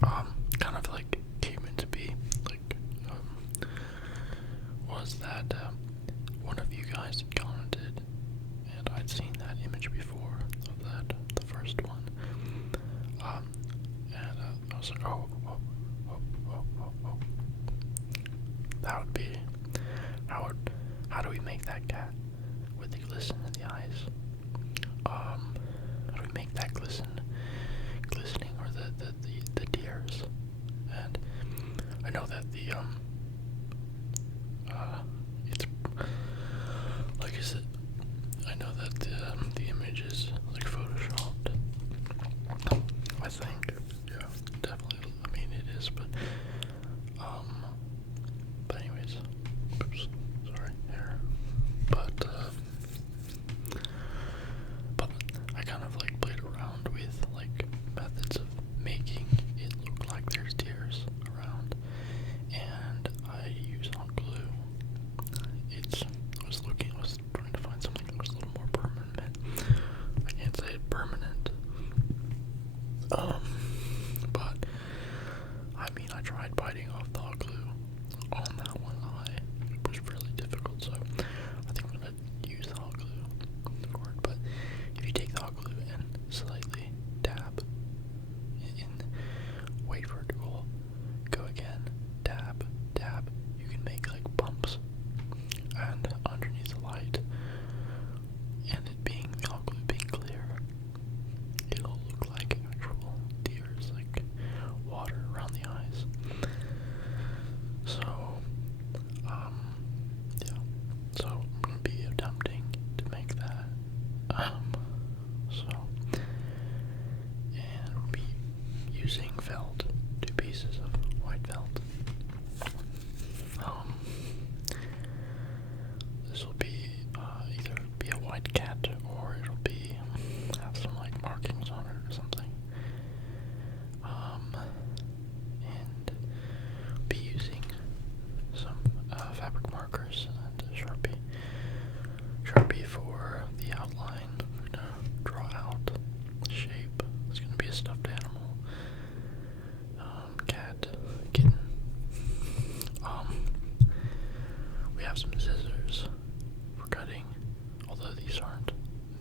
kind of like came into be, like, was that one of you guys had commented, and I'd seen that image before of that, the first one, and I was like, oh, that would be, how do we make that cat with the glisten in the eyes? How do we make that glistening, or the tears? And I know that it's, like I said, I know that the image is like photoshopped. I think, yeah, definitely. I mean, it is, but anyways, oops, sorry, here. But I kind of like played around with like methods of making it look like there's tears around, and I use hot glue. I was trying to find something that was a little more permanent. I can't say permanent. But I mean, I tried biting off the hot glue on that one eye. It was really difficult, so I think I'm gonna use the hot glue for it. But if you take the hot glue and slightly dab and wait for it to go again, dab, you can make like bumps, and underneath the light, and it being the hot glue being clear, it'll look like actual tears, like water around the eyes. So, yeah. So I'm gonna be attempting to make that. So, and we'll be using felt, 2 pieces of white felt. This will be either be a white cat, or it'll be have some like markings on it or something. And be using some fabric markers and a Sharpie for the outline. We're gonna draw out the shape. It's gonna be a stuffed animal, cat, kitten. We have some scissors for cutting, although these aren't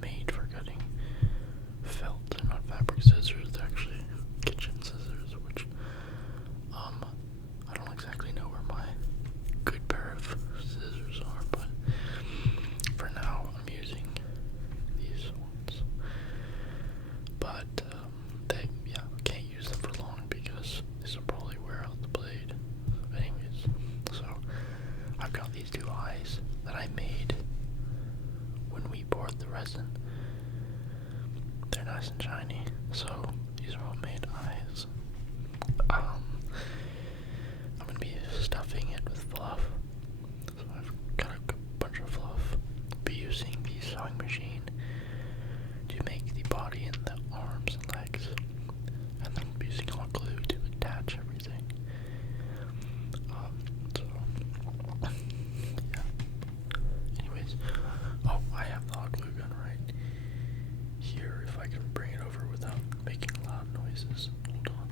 made for cutting felt. They're not fabric scissors. They're actually kitchen scissors, which I don't exactly know where my good pair of scissors are, but for now I'm using these ones. But yeah, can't use them for long because this will probably wear out the blade. Anyways, so I've got these 2 eyes that I made when we poured the resin. They're nice and shiny, so these are homemade eyes. I'm gonna be stuffing it with fluff. So I've got a bunch of fluff. Be using the sewing machine to make the body and the arms and legs, and then be using hot glue to attach everything. So yeah. Anyways, oh, I have the hot glue gun right here. If I can bring it over without making loud noises. Hold on.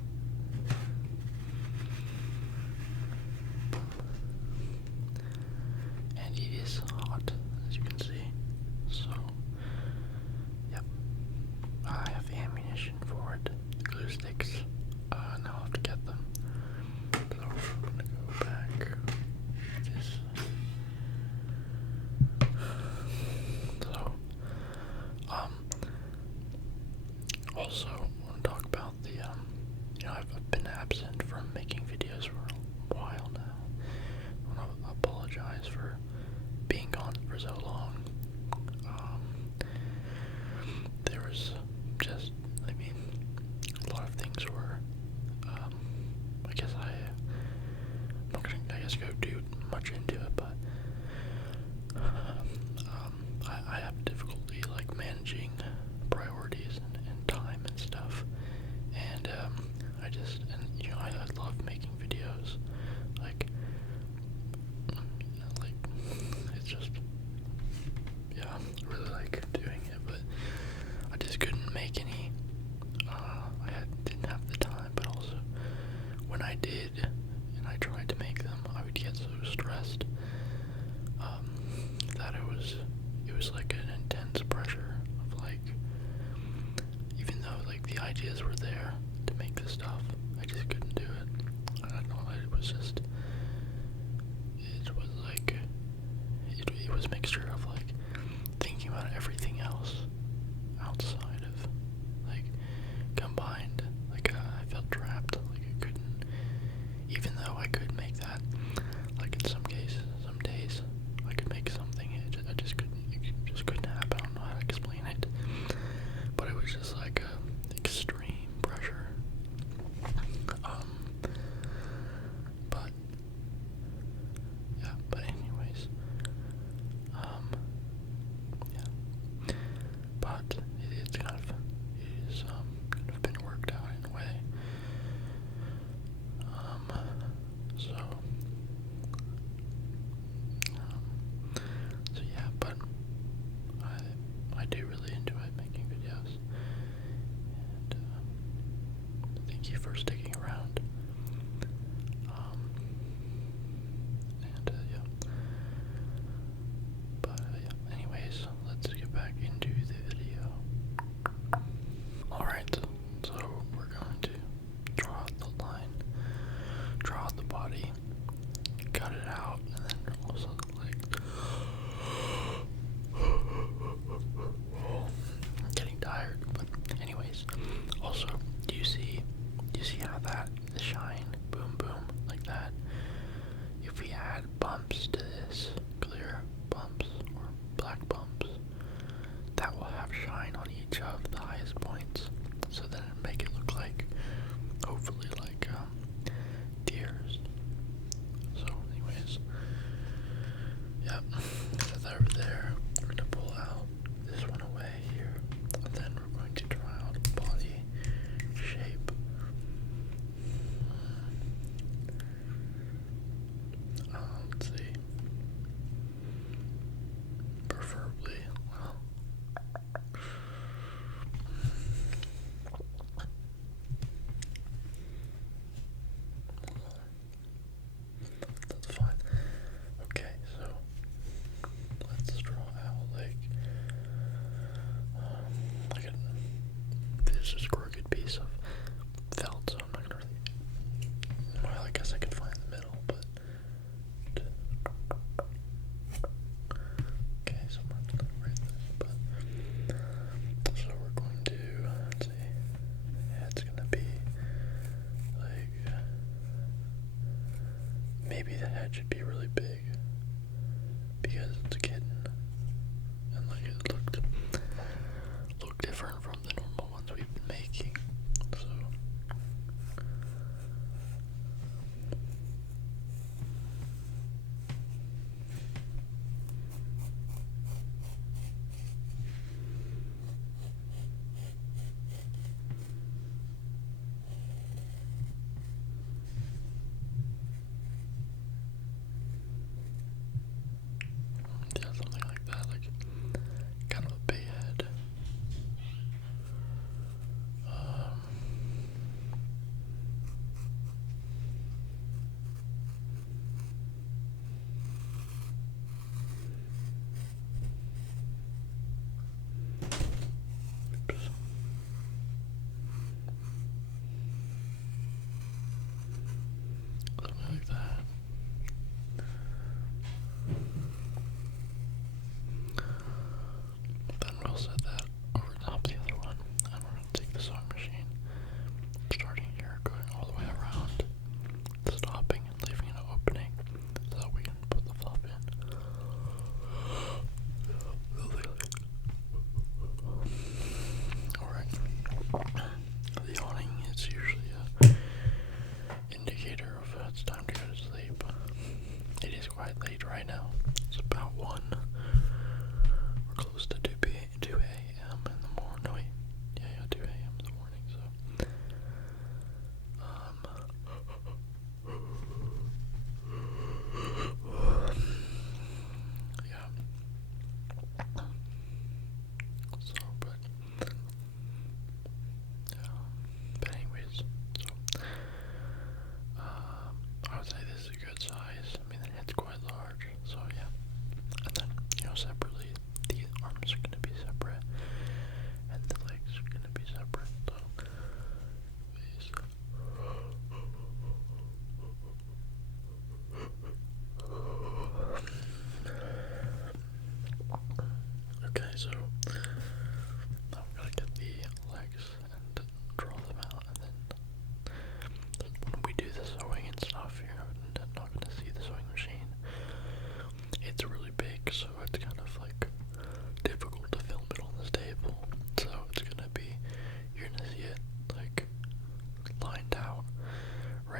And it is hot, as you can see. So, yep. I have the ammunition for it. The glue sticks. Now I'll have to get them. So I'm gonna go back. This. So, also I want to talk about the, I've been absent from making videos for a while now. I want to apologize for being gone for so long. There was just, I mean, a lot of things were, I guess I'm not gonna, go too much into it, but, I have difficulty, like, managing priorities and time and stuff, and, I love making videos, like, it's just, yeah, I really like doing it, but I just couldn't make any, didn't have the time, but also when I did, and I tried to make them, I would get so stressed that it was like an intense pressure of like, even though like the ideas were there to make this stuff, I just couldn't do it. I don't know, it was just, it was like, it was a mixture of like thinking about everything else outside of, like, combined, like, I felt trapped, like I couldn't, even though I could make that, like in some cases, some days, I could make something, it just couldn't happen, I don't know how to explain it, but it was just like, extreme pressure, but, yeah, but anyways, yeah, but it's kind of, it is, kind of been worked out in a way, so, so yeah, but I do really enjoy making videos, and, thank you for sticking around, and, yeah, but, yeah, anyways, let's get back into the video. Alright, so we're going to draw out the line, draw out the body, cut it out, and then also like I'm getting tired, but anyways. Also, do you see how that the shine, boom boom, like that? If we add bumps to this, clear bumps or black bumps, that will have shine on each of the highest points. So then it'll make it look like, hopefully like, tears. So anyways, yep, set that over there. We're gonna pull out this one away here, and then we're going to draw out a body shape. Let's see. Preferably, well, that's fine. Okay, so let's draw out like this is a crooked piece of felt, so I'm not gonna really, well, I guess I could find the middle, but okay, so I'm not gonna write this, but so we're going to, let's see, yeah, it's gonna be like, maybe the head should be really big, because it's a kitten, and like it looked different from the normal ones we've been making, so yeah,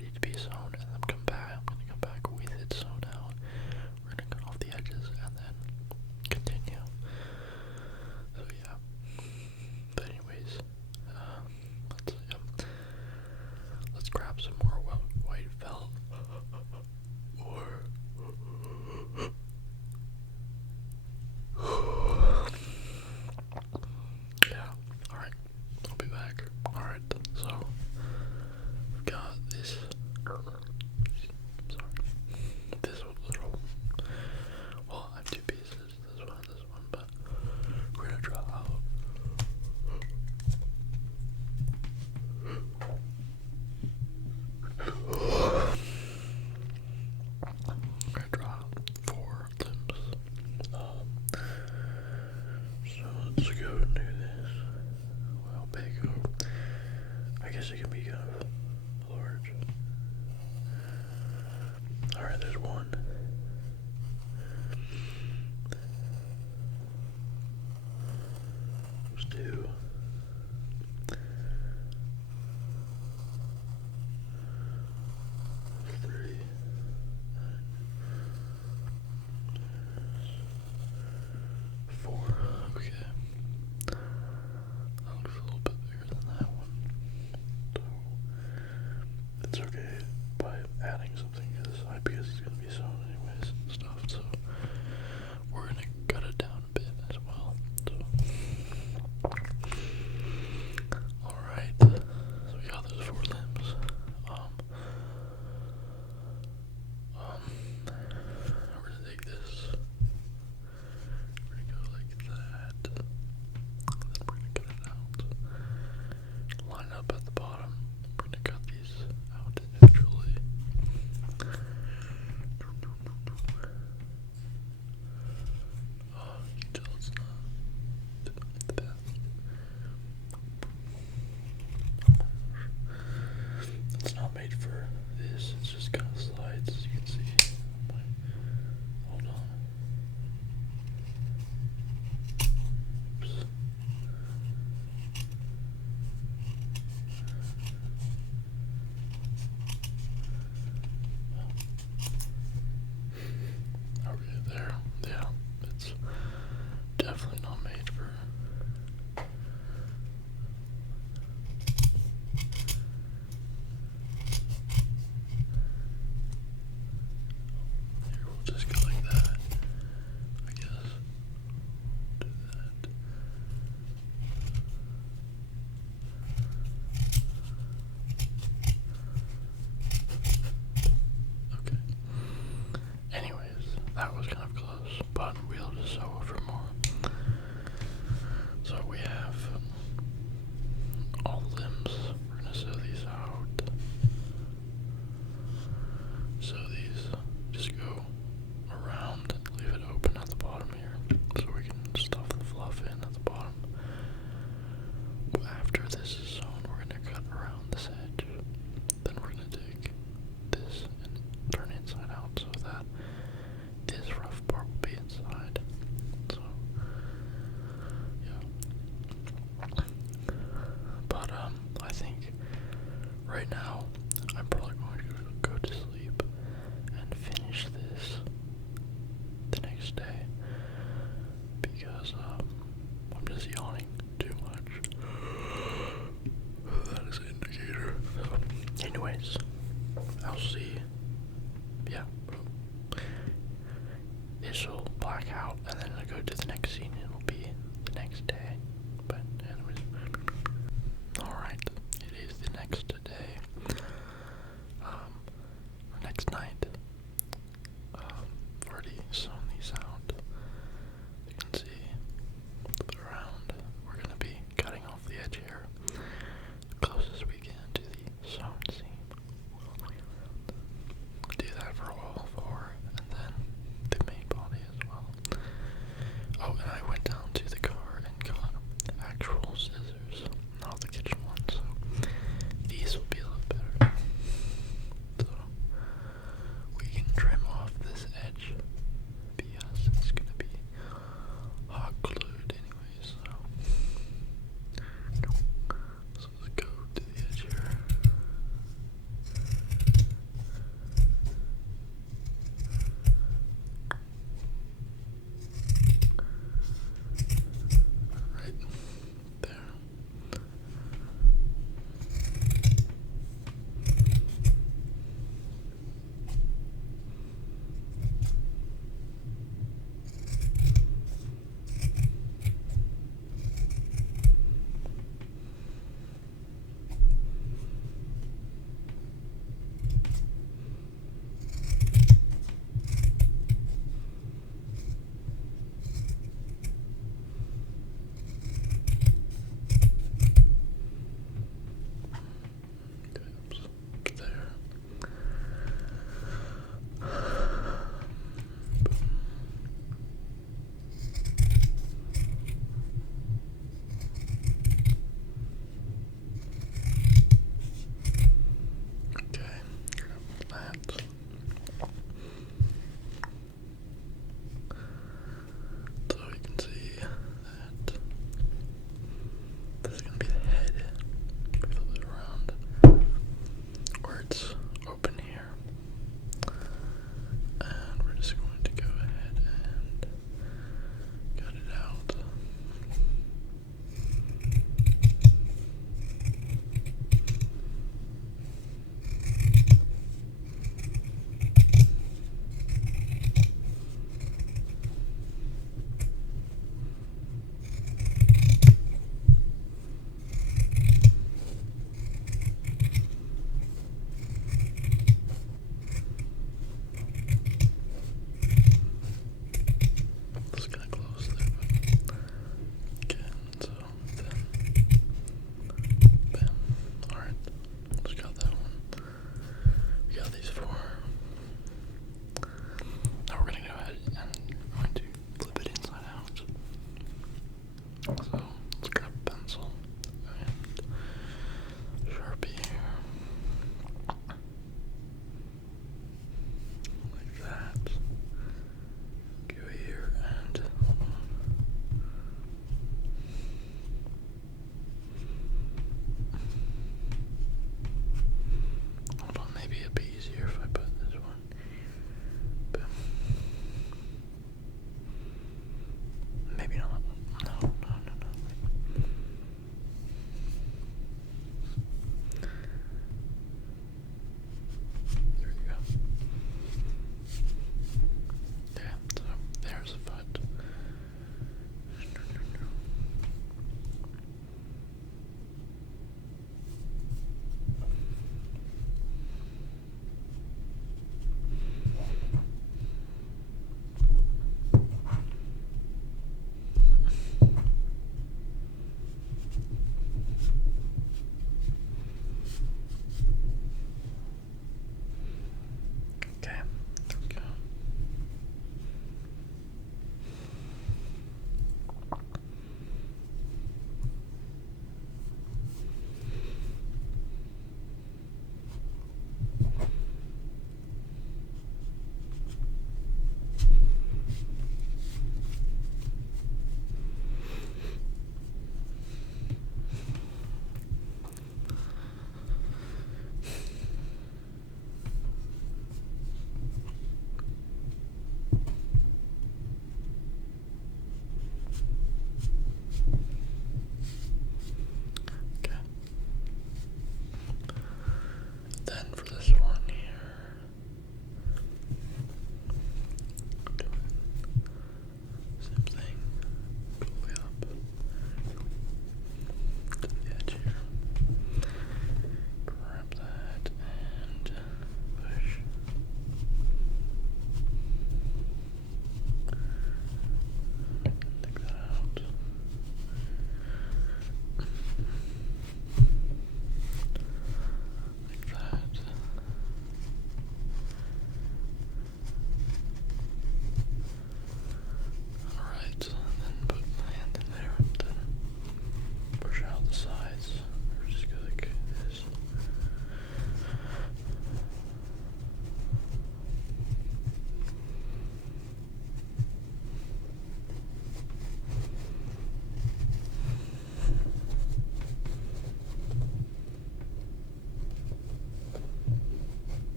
ready to be sewn, and then come back. I'm gonna come back with it sewn out. We're gonna cut off the edges and then continue. So yeah. But anyways, let's grab some more white felt. Or yeah. All right. I'll be back. All right. So we've got this. Sorry. This little. Well, I have two pieces. This one and this one, but we're gonna draw out. I'm gonna draw out 4 limbs. So let's go and do this. Well, big. I guess it can be kind of large. Alright, there's one. There's 2. 3. 4. Okay. That looks a little bit bigger than that one. So it's okay by adding something to the side because he's gonna be sewn anyways and stuff. So we're gonna cut it down a bit as well. So alright. So we got those 4 limbs. We're gonna take this. We're gonna go like that. And then we're gonna cut it out. Line up at the bottom. We're gonna cut these out individually. Oh, you can tell it's not the best. It's not made for this, it's just kind of slides, as you can see. Hold on. Oops. Okay, there. Yeah, it's definitely not made for. Here, we'll just go like that, I guess. Do that. Okay. Anyways, that was kind of close, but we'll just sew over more. So we have all limbs. We're gonna sew these out. So these just go around, leave it open at the bottom here, so we can stuff the fluff in at the bottom. After this is sewn, we're gonna cut around this edge. Then we're gonna take this and turn it inside out so that this rough part will be inside. So yeah. But I think right now I'm probably going to go to sleep and finish this the next day because I'm just yawning too much. That is an indicator. So, anyways, I'll see. Yeah. This will black out, and then I'll go to the next scene, and it'll be the next day. But anyways, alright, it is the next day. Next night. I've already sewn these out. You can see around. We're gonna be cutting off the edge here, close as we can to the sewn seam. Do that for a while.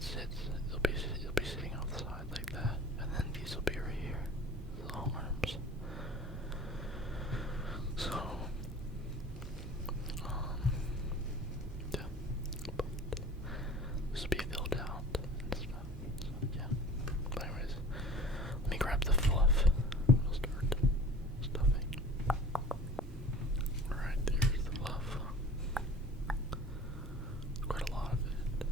it'll be sitting off the side like that, and then these will be right here, the arms. So, yeah, but this will be filled out and stuff. So yeah. But anyways, let me grab the fluff. We'll start stuffing. Alright, there's the fluff. Quite a lot of it.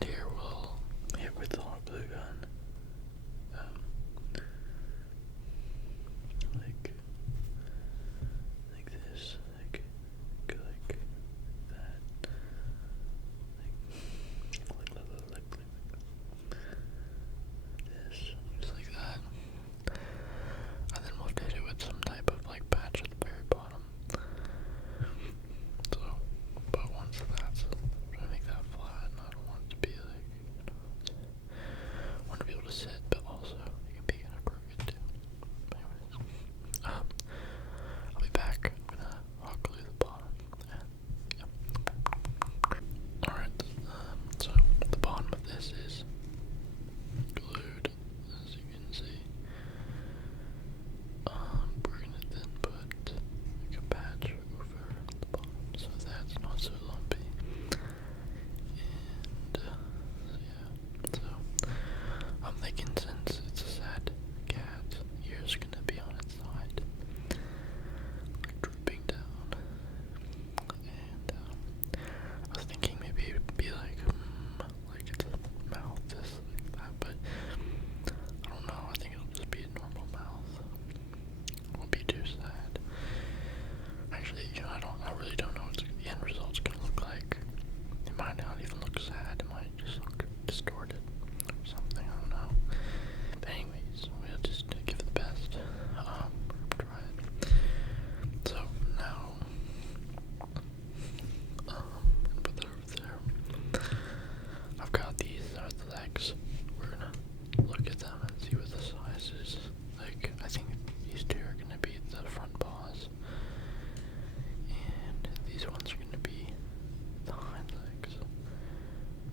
And here we'll hit with the hot glue gun. Like this, like that, like this, just like that. And then we'll hit it with some type of like patch at the very bottom. So, but once that's, I'm gonna make that flat, and I don't want it to be like, I want to be able to sit, but also it can be kind of crooked too. But anyways, I'll be back. I'm gonna hot glue the bottom. And, yeah. Alright, so the bottom of this is glued, as you can see. We're gonna then put like a patch over the bottom so that's not so lumpy. And yeah, so I'm thinking since it's a sad cat, ears gonna be on its side, like drooping down. And I was thinking maybe it'd be like its mouth is like that, but I don't know. I think it'll just be a normal mouth. It won't be too sad. Actually, I really don't know what the end result's gonna look like. It might not even look sad. It might just look distorted or something. I don't know. But anyways, we'll just give it the best. Try it. So now, put that over there. I've got these are the legs. We're gonna look at them and see what the size is. Like, I think these two are gonna be the front paws, and these ones are gonna be the hind legs,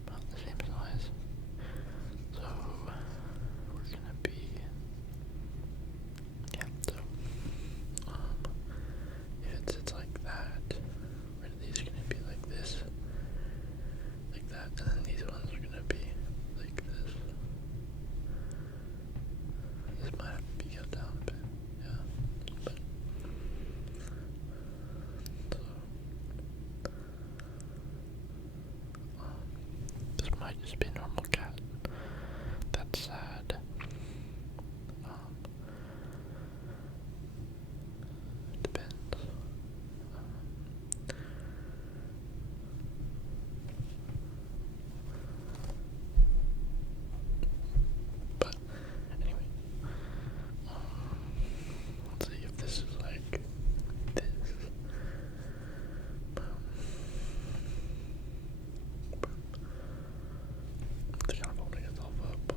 about the same size. So we're gonna be, yeah. So if it sits like that, these are gonna be like this, like that, and then these ones are gonna be like this. This might have to be cut down a bit, yeah. But so this might just be a normal cat. That's sad. It depends. But anyway, let's see if this is like this. It's kind of holding itself up.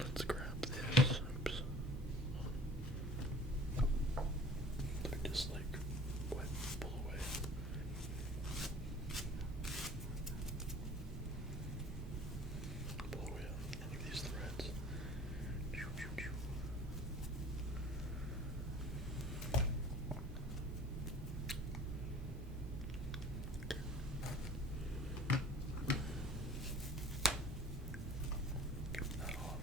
Let's grab this. Oops. Let me just like pull away. Pull away on any of these threads. Choo, choo, choo. Get that off.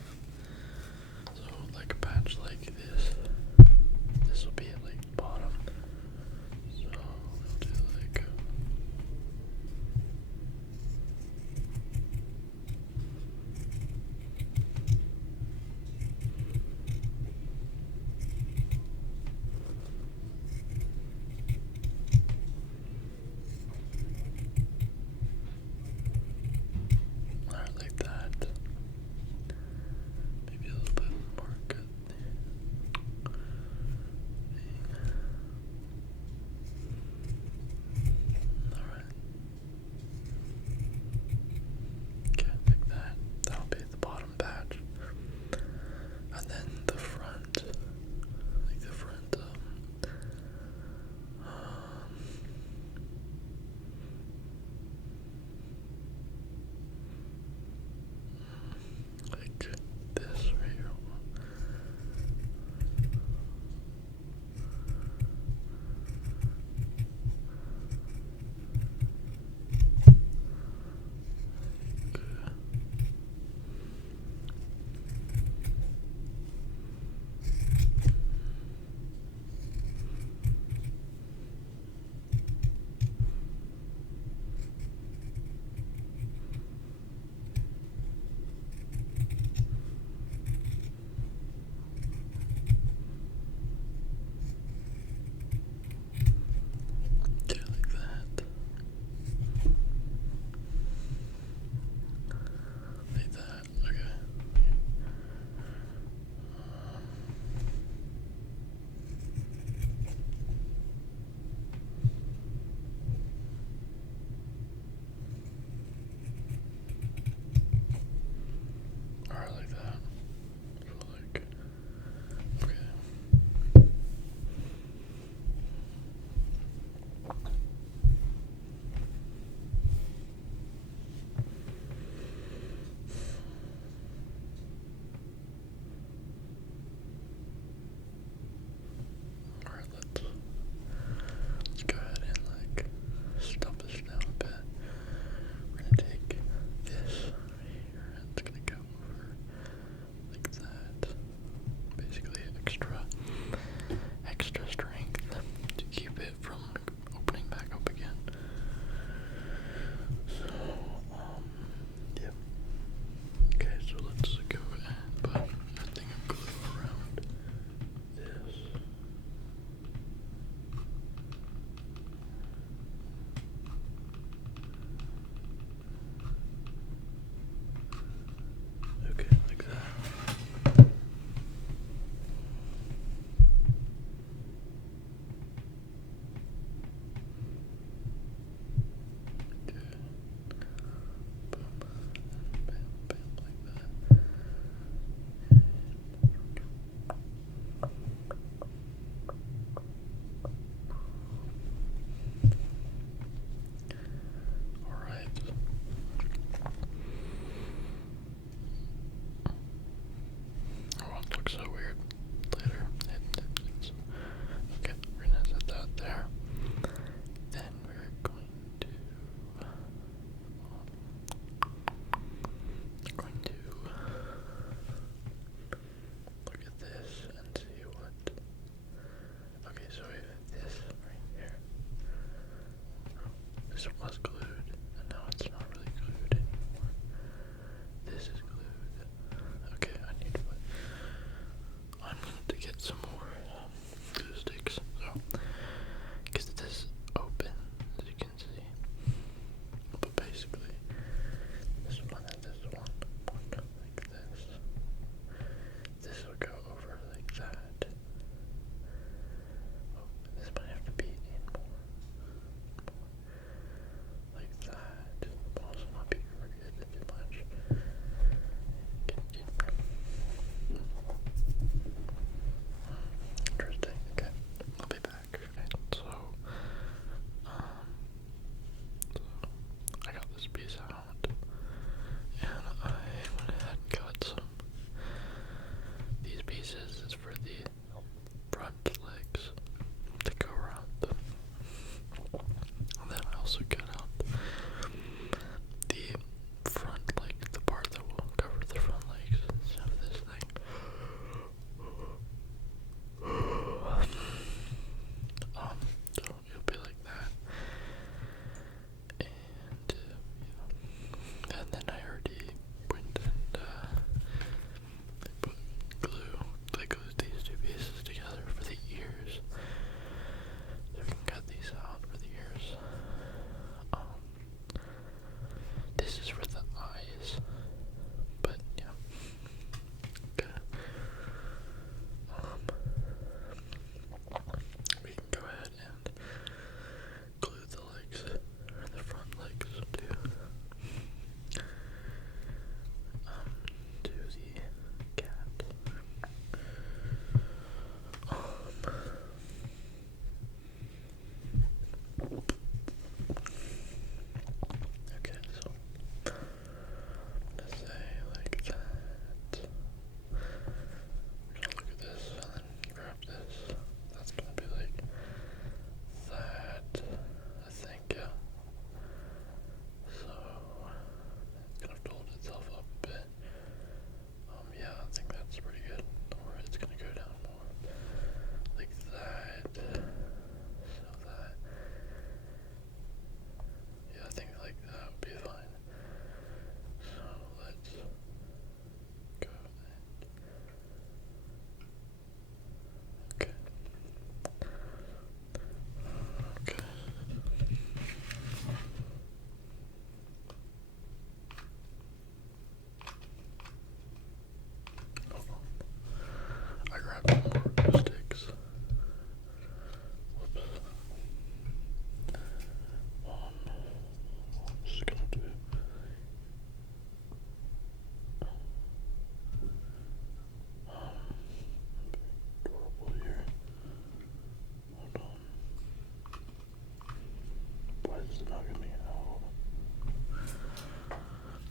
not gonna be out.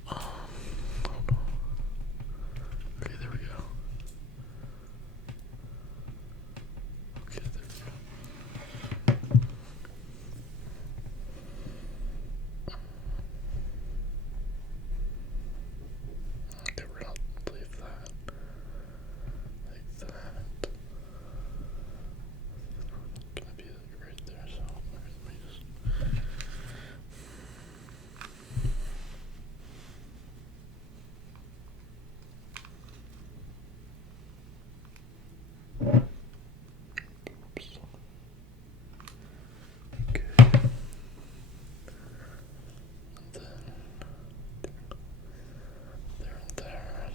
Hold on. Okay, there we go. Okay, there we go. Okay, we're gonna leave that like that. It's gonna be like right there, so let me just. Oops. Okay. And then there and there.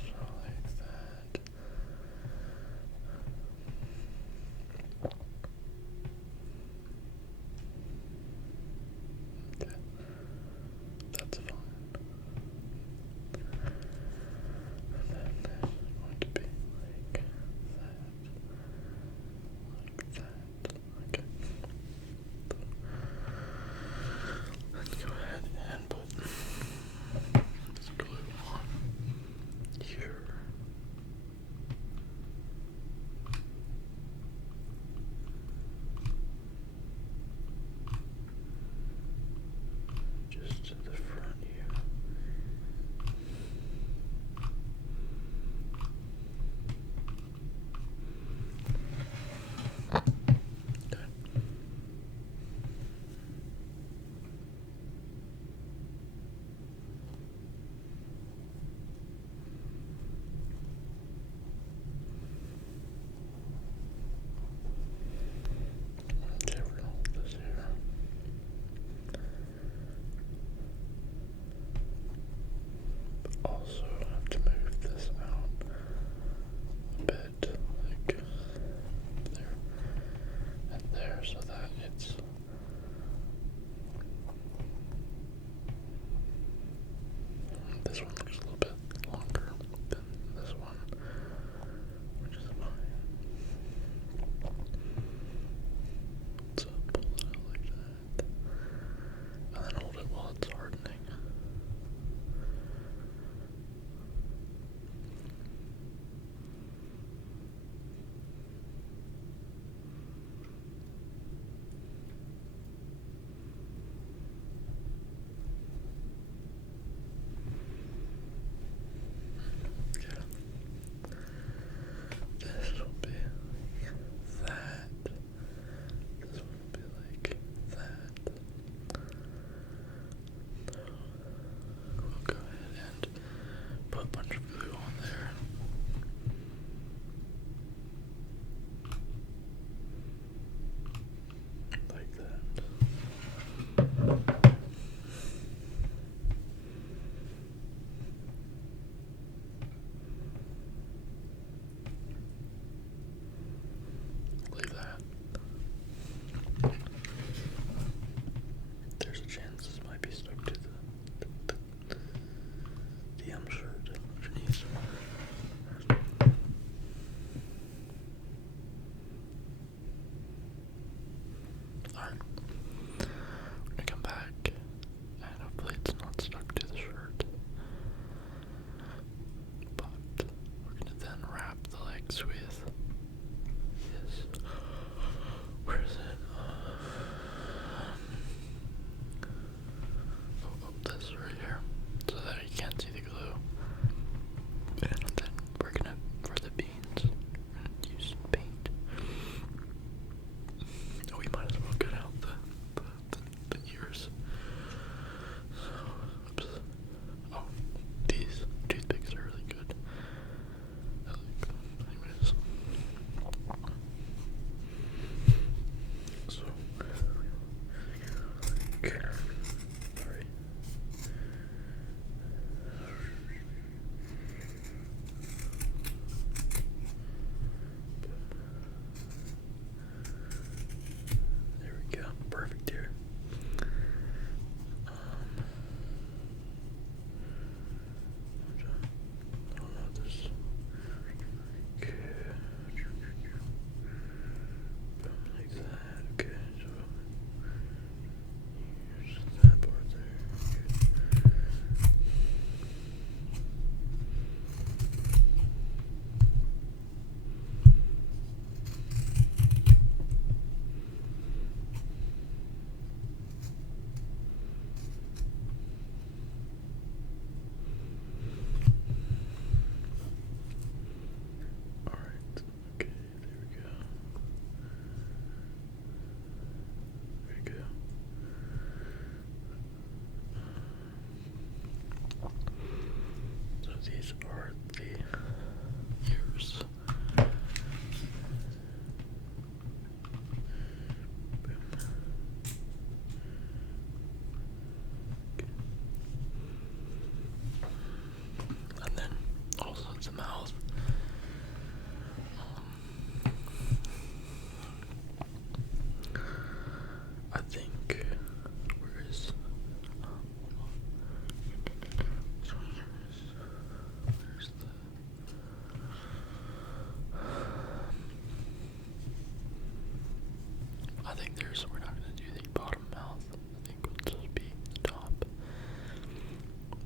think we're not gonna do the bottom mouth. I think it'll just be the top.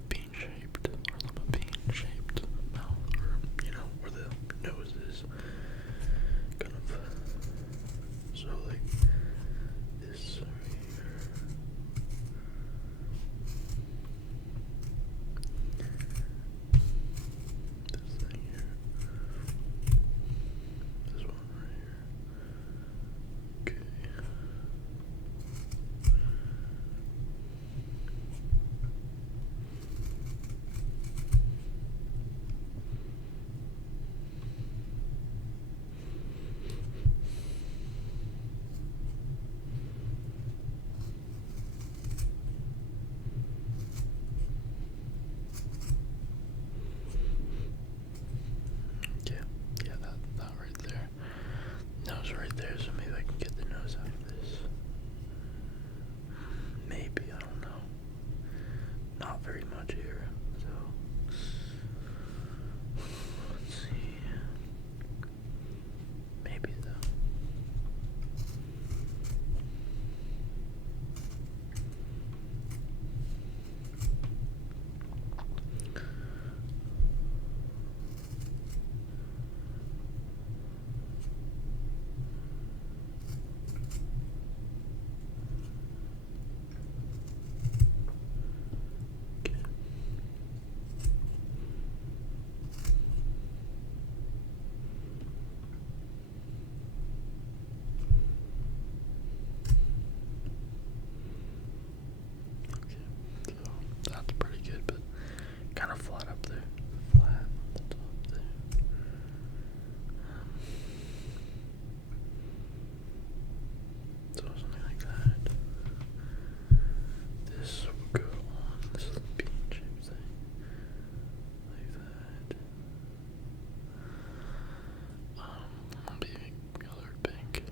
Bean shaped, or a little bean shaped mouth, or, where the nose is. Kind of, so like this right here. This thing here. This one right here. Okay. Yeah, that right there. Nose right there, so maybe I can get the nose out of this. Maybe, I don't know. Not very much here, so let's see. Maybe though. Okay. Okay, so that's pretty good, but kind of flat up there. Flat on the top there. So something like that. This will go on this little bean shape thing. Like that. Maybe colored pink.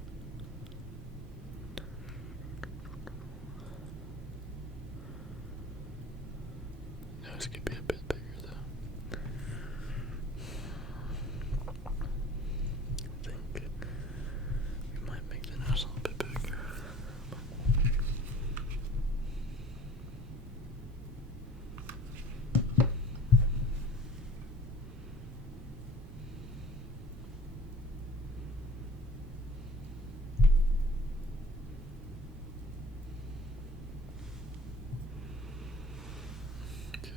Nose could be a bit bigger though. I think we might make the nose a little bit bigger. Okay.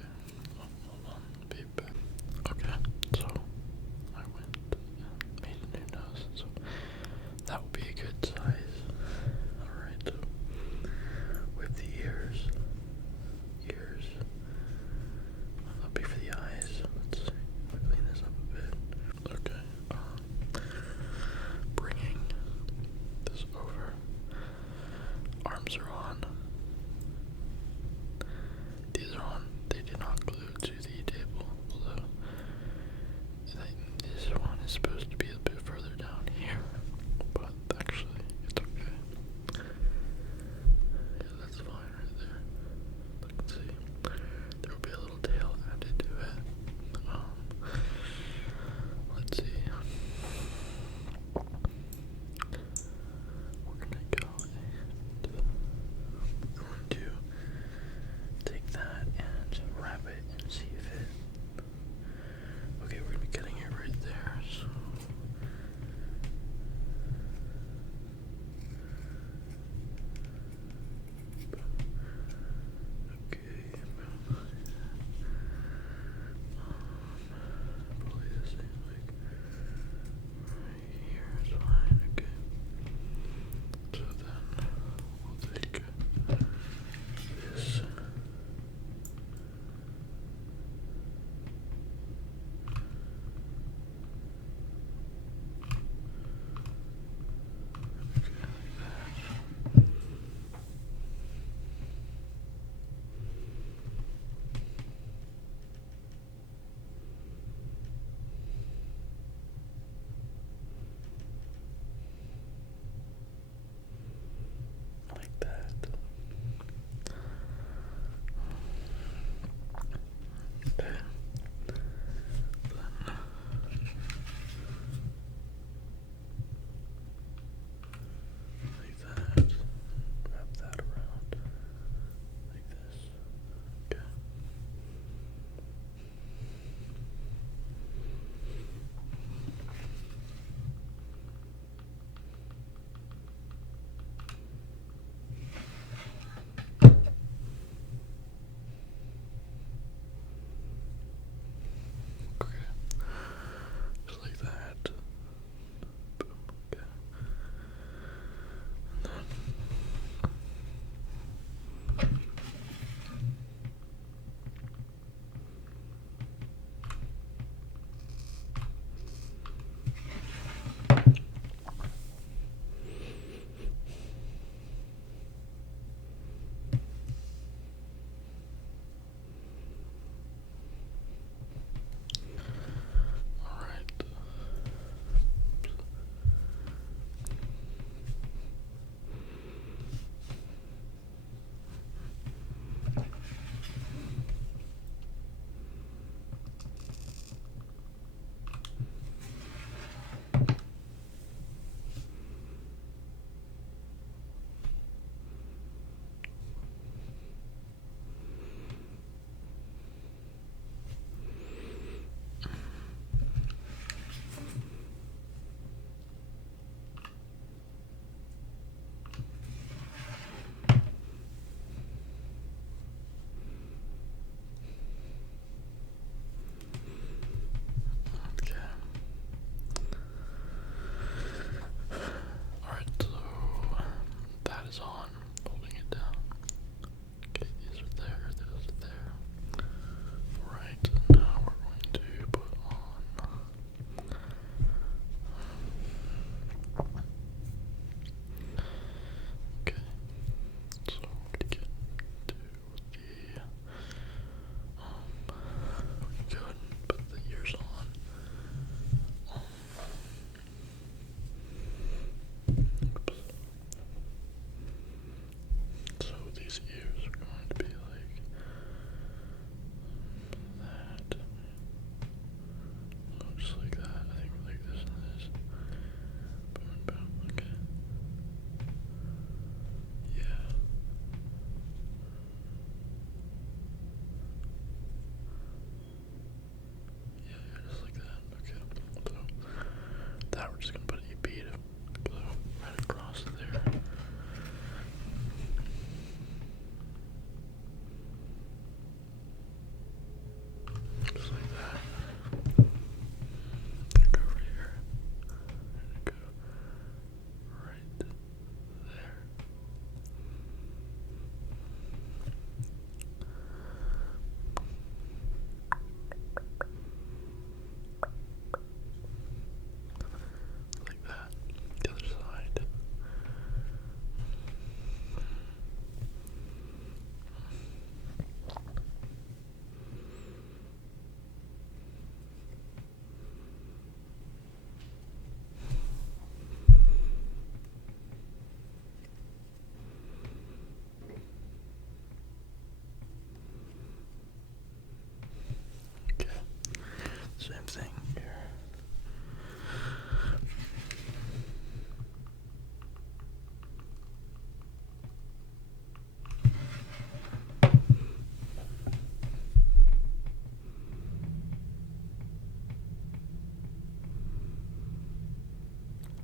Same thing here.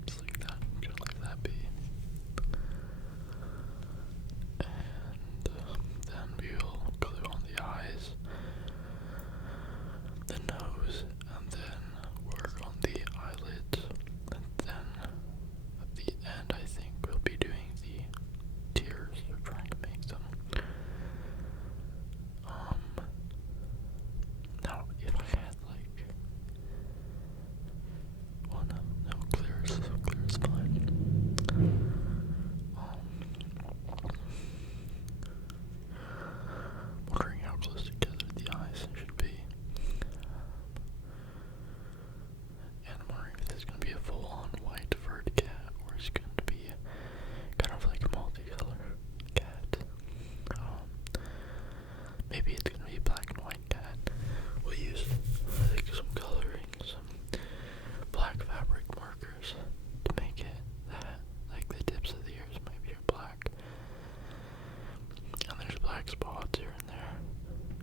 Just like that, just like that be. And then we'll glue on the eyes, the nose, and then work on the eyelids. And then at the end, I think we'll be doing the tears, or trying to make them. Now, if I had like, well, no, clear is fine. Wondering how close together the eyes should be. And I'm wondering if this is going to be a full-on white furred cat, or is it going to be kind of like a multicolor cat. Maybe it's going to be a black and white cat. We'll use, I think, some coloring, some black fabric markers to make it that, like the tips of the ears maybe are black. And there's black spots here and there.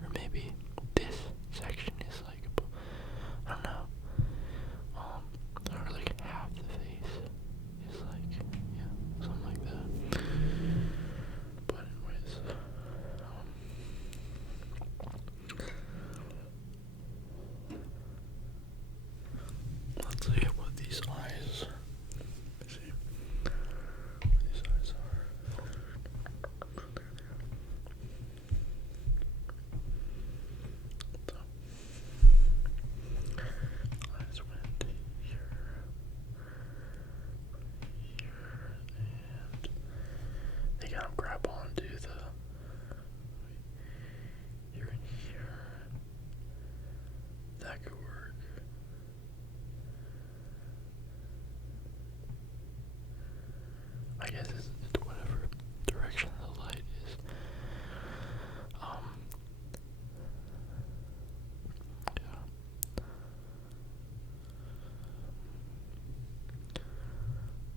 Or maybe this section is like, I don't know. Or like half the face is like, yeah, something like that. But anyways, let's see what these eyes, let's see what these eyes are. So, eyes went here, and they kind of grab onto the here and here. That could work. I guess it's whatever direction the light is. Yeah.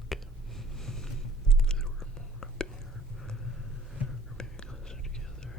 Okay. They were more up here, or maybe closer together.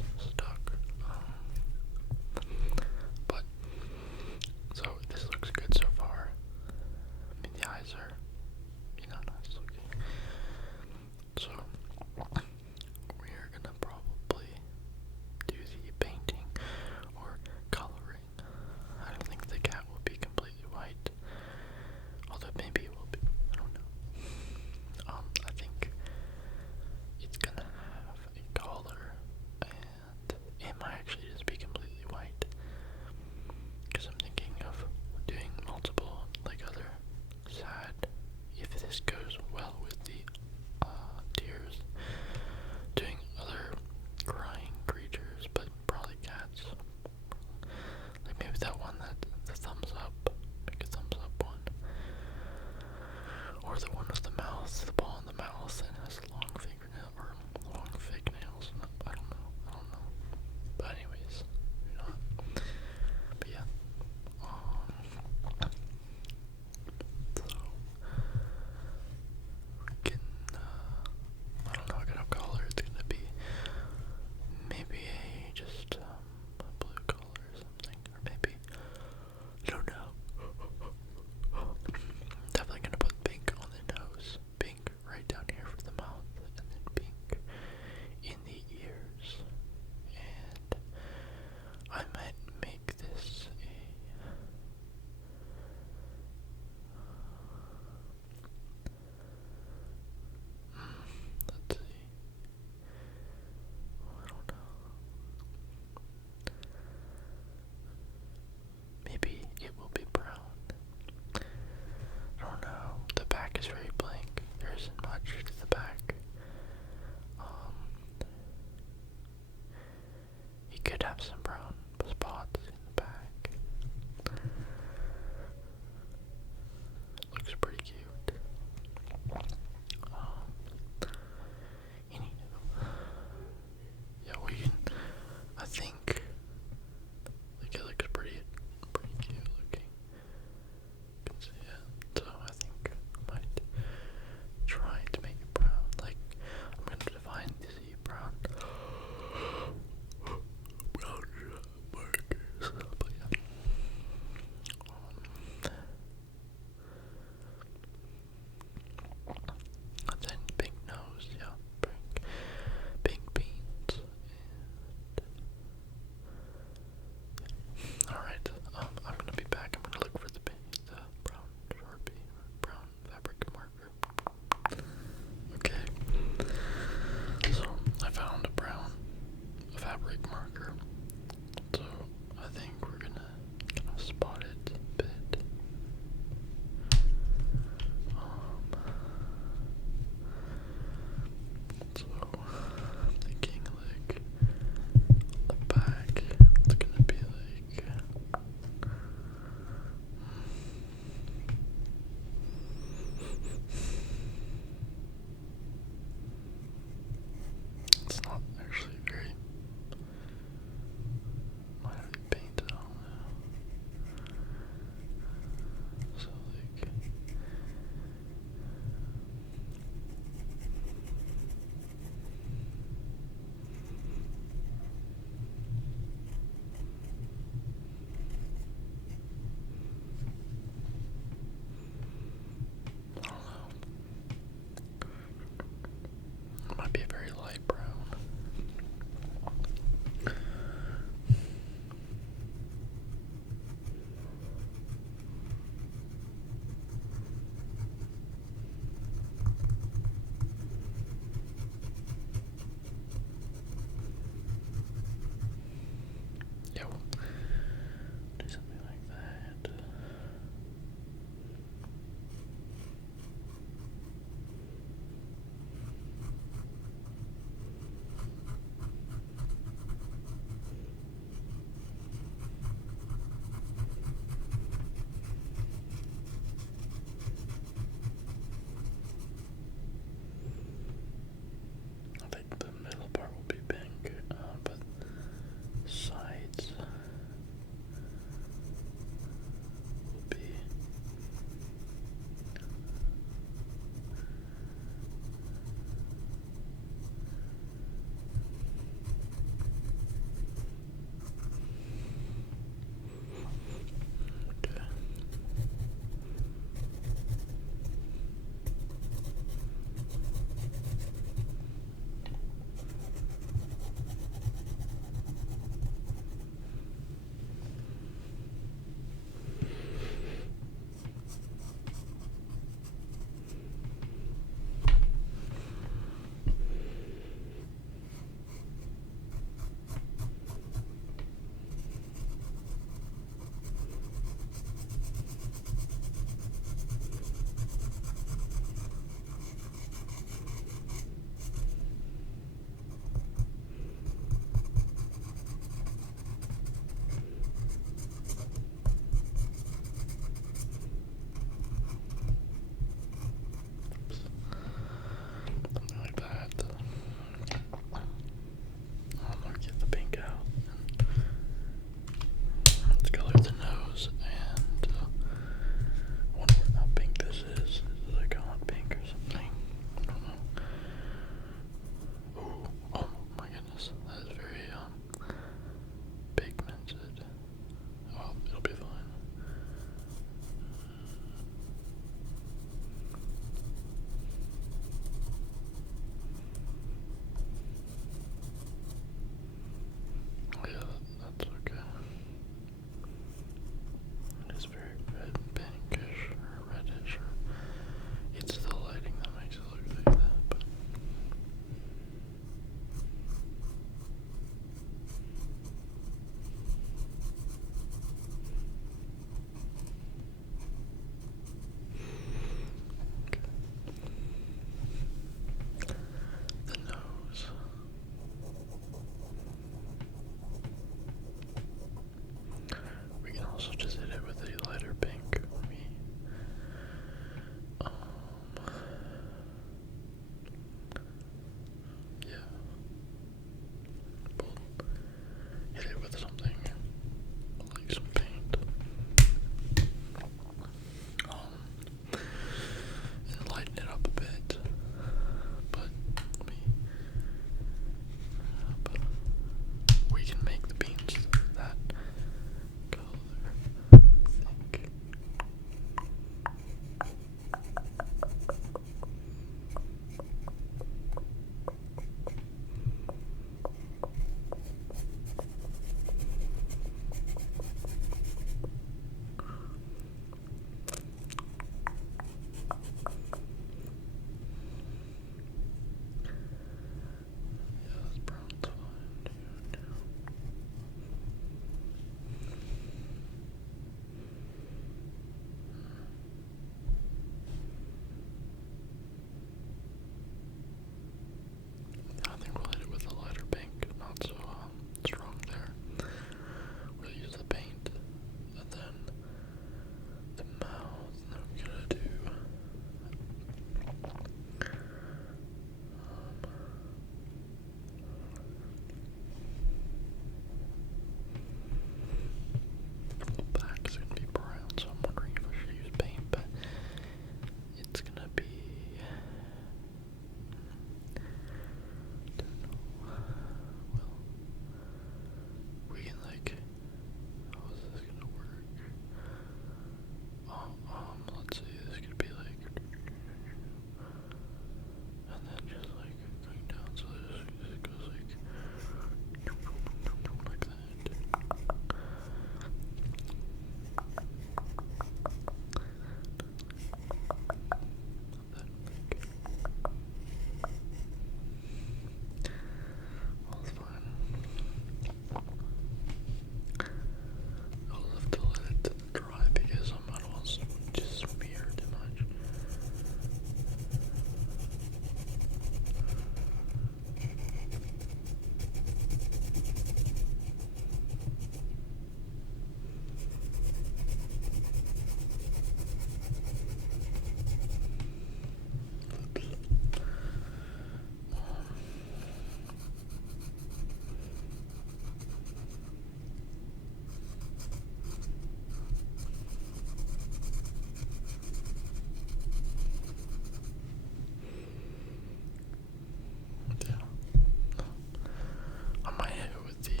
might hit it with the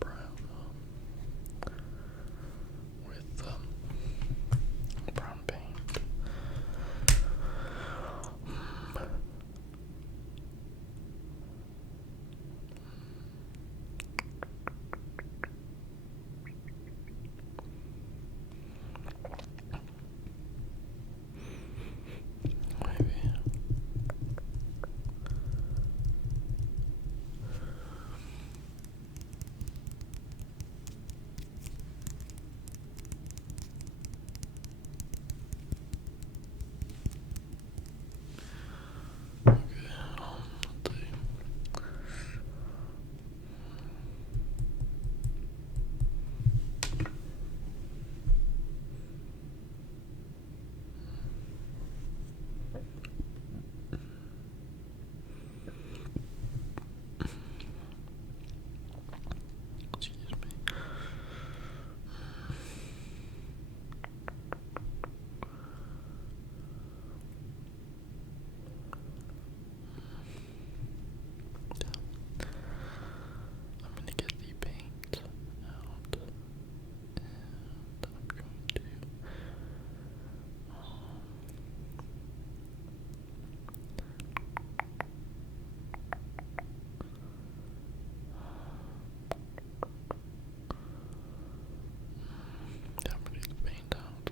brown, with brown paint. Maybe. Okay, let's see. Excuse me. I'm gonna get the paint out, and I'm going to yeah, I'm gonna get the paint out,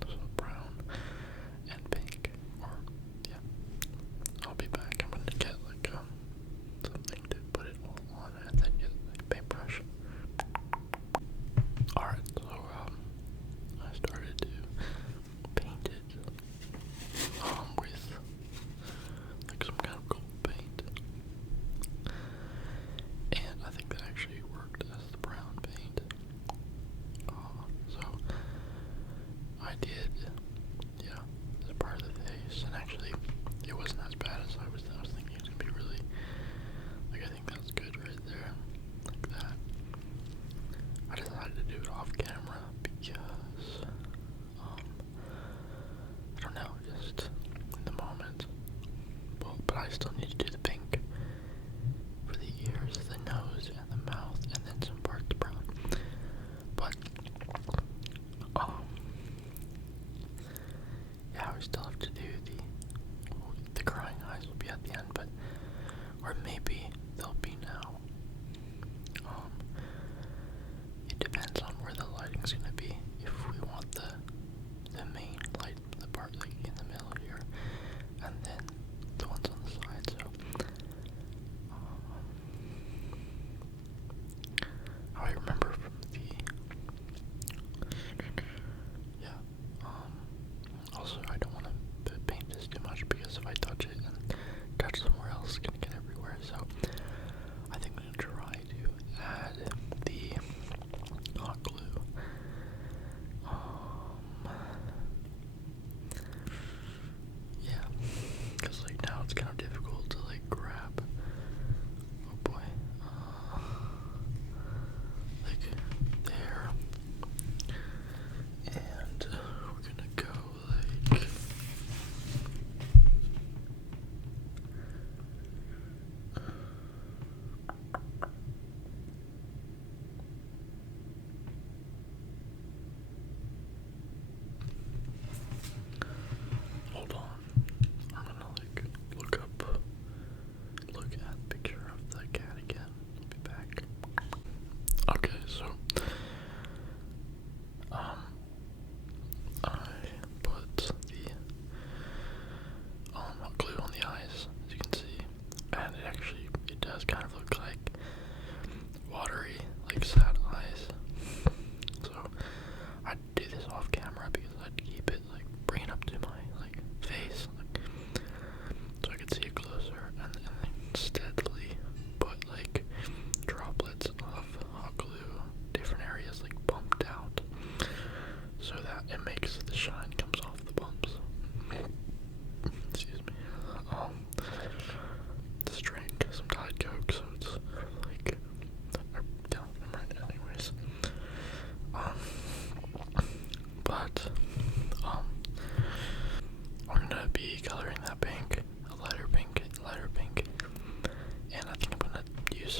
and so brown and pink, or yeah, I'll be back. I'm gonna get like something to put it all on, and then get like a paintbrush. Alright, so I started to paint it with like some kind of gold paint, and I think that actually worked as the brown paint. So I did, yeah, this part of the face, and actually it wasn't as bad as I was thinking. It was gonna be really, like, I think that's good right there, like that. I decided to do it off camera because, I don't know, just in the moment. But I still need to do the pink for the ears, the nose, and the mouth, and then some parts brown. But, yeah, we still have to do the crying eyes will be at the end, but, or maybe they'll be now. It depends on where the lighting's gonna be. If we want the main light, the part like in the middle here, and then the ones on the side. So, I remember from yeah. Also, I don't want to paint this too much because if I touch it and touch somewhere else, it's gonna get everywhere. So, I think I'm gonna try to add the hot glue. Yeah, because like now it's kind of difficult to like grab. Oh boy, like there, and we're gonna go like. Hold on. I'm gonna like look at the picture of the cat again. I'll be back. Okay, so I put the hot glue on the eyes, as you can see, and it does kind of look like watery, like sad eyes. So I do this off camera because I'd keep it like bring it up to my like face, like so I could see it closer, and then steadily put like droplets of hot glue, different areas like bumped out, so that it makes the shine comes off the bumps. Excuse me. Just drank some Diet Coke, so it's like, yeah, I'm right anyways. But, I'm gonna be coloring that pink, a lighter pink, and I think I'm gonna use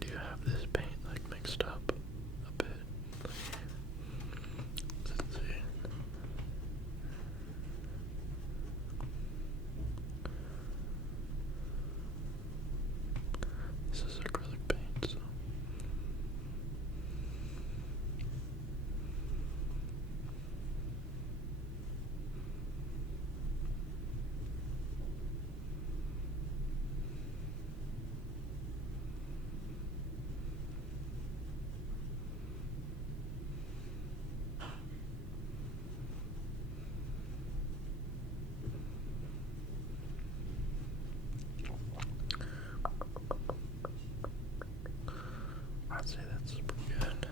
do have this paint like mixed up a bit. Let's see. This is acrylic paint, so. I'd say that's pretty good.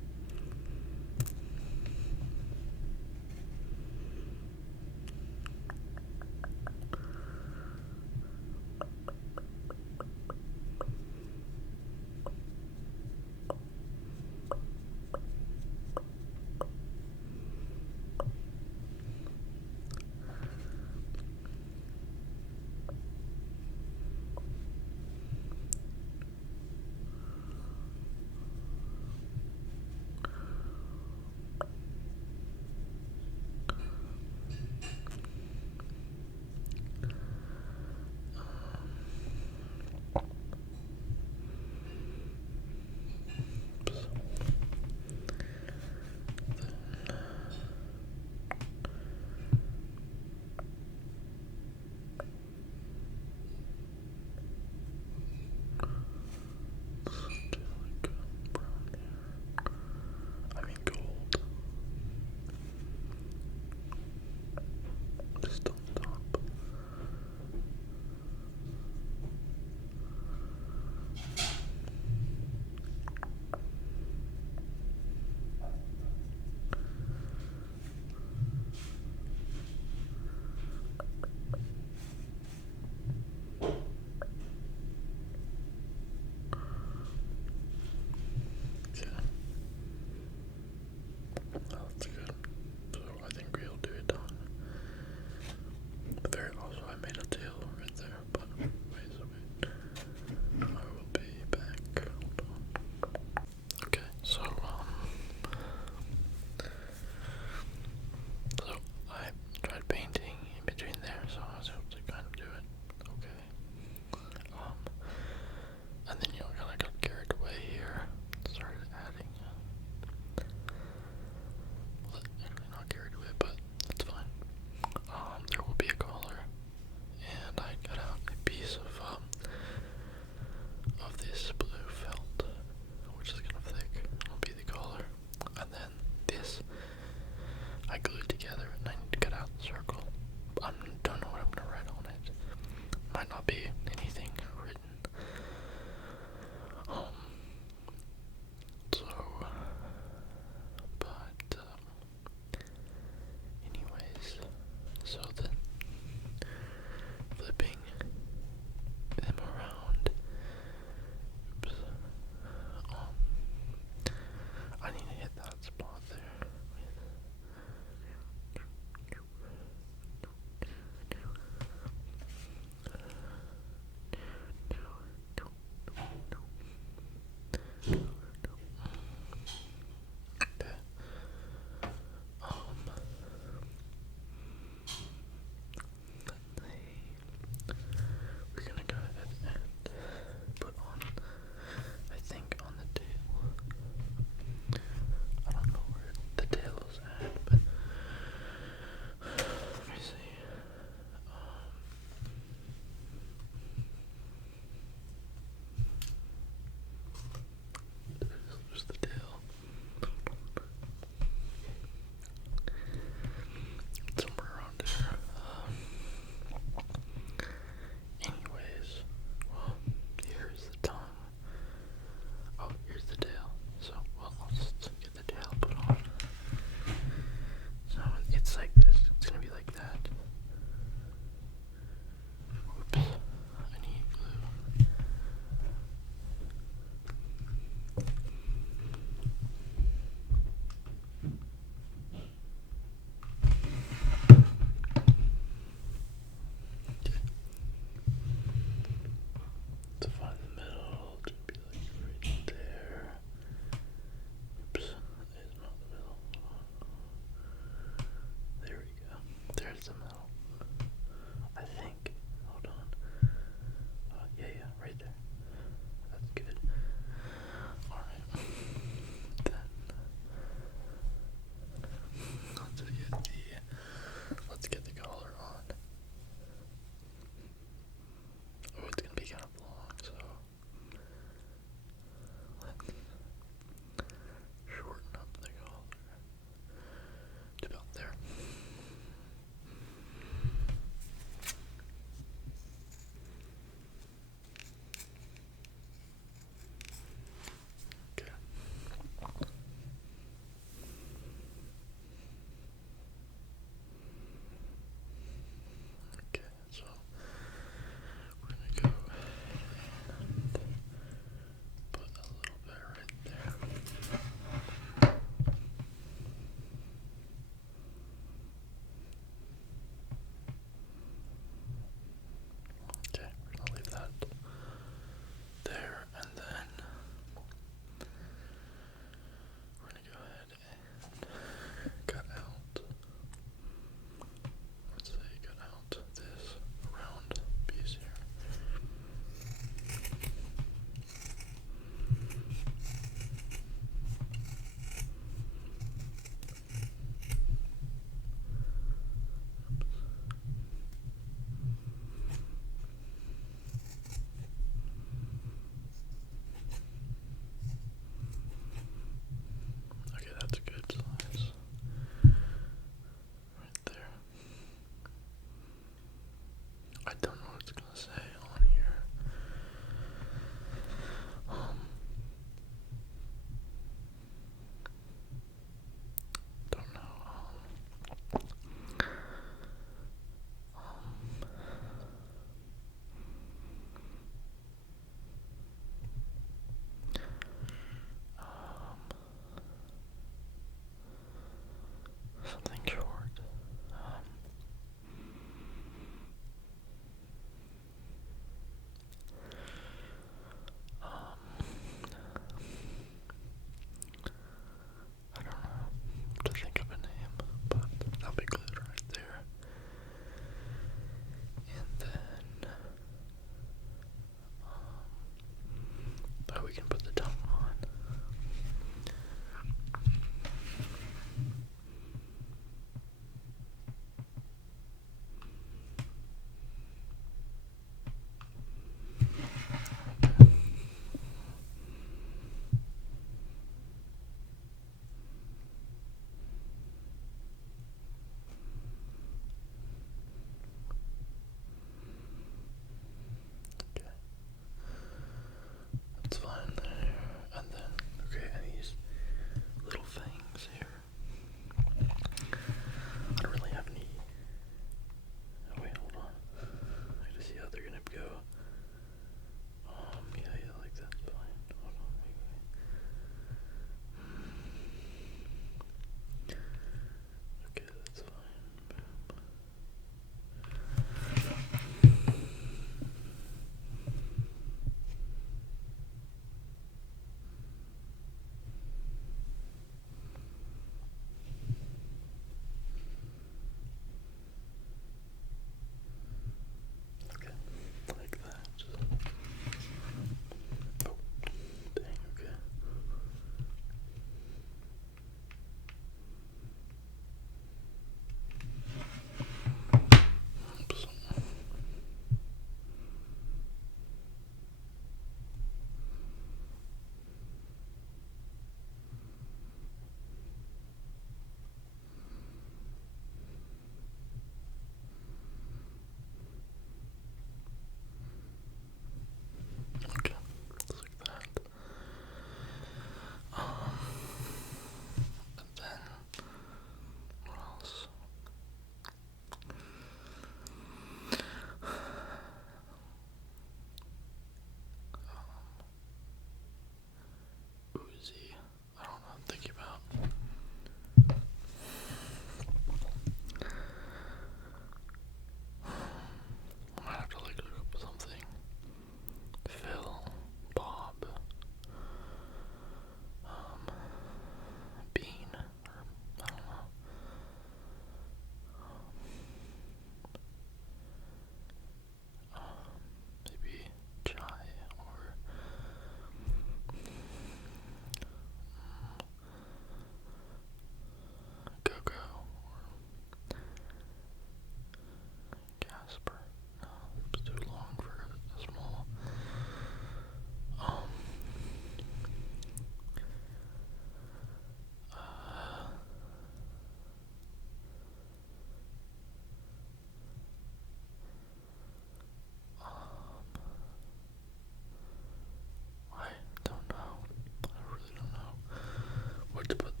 to put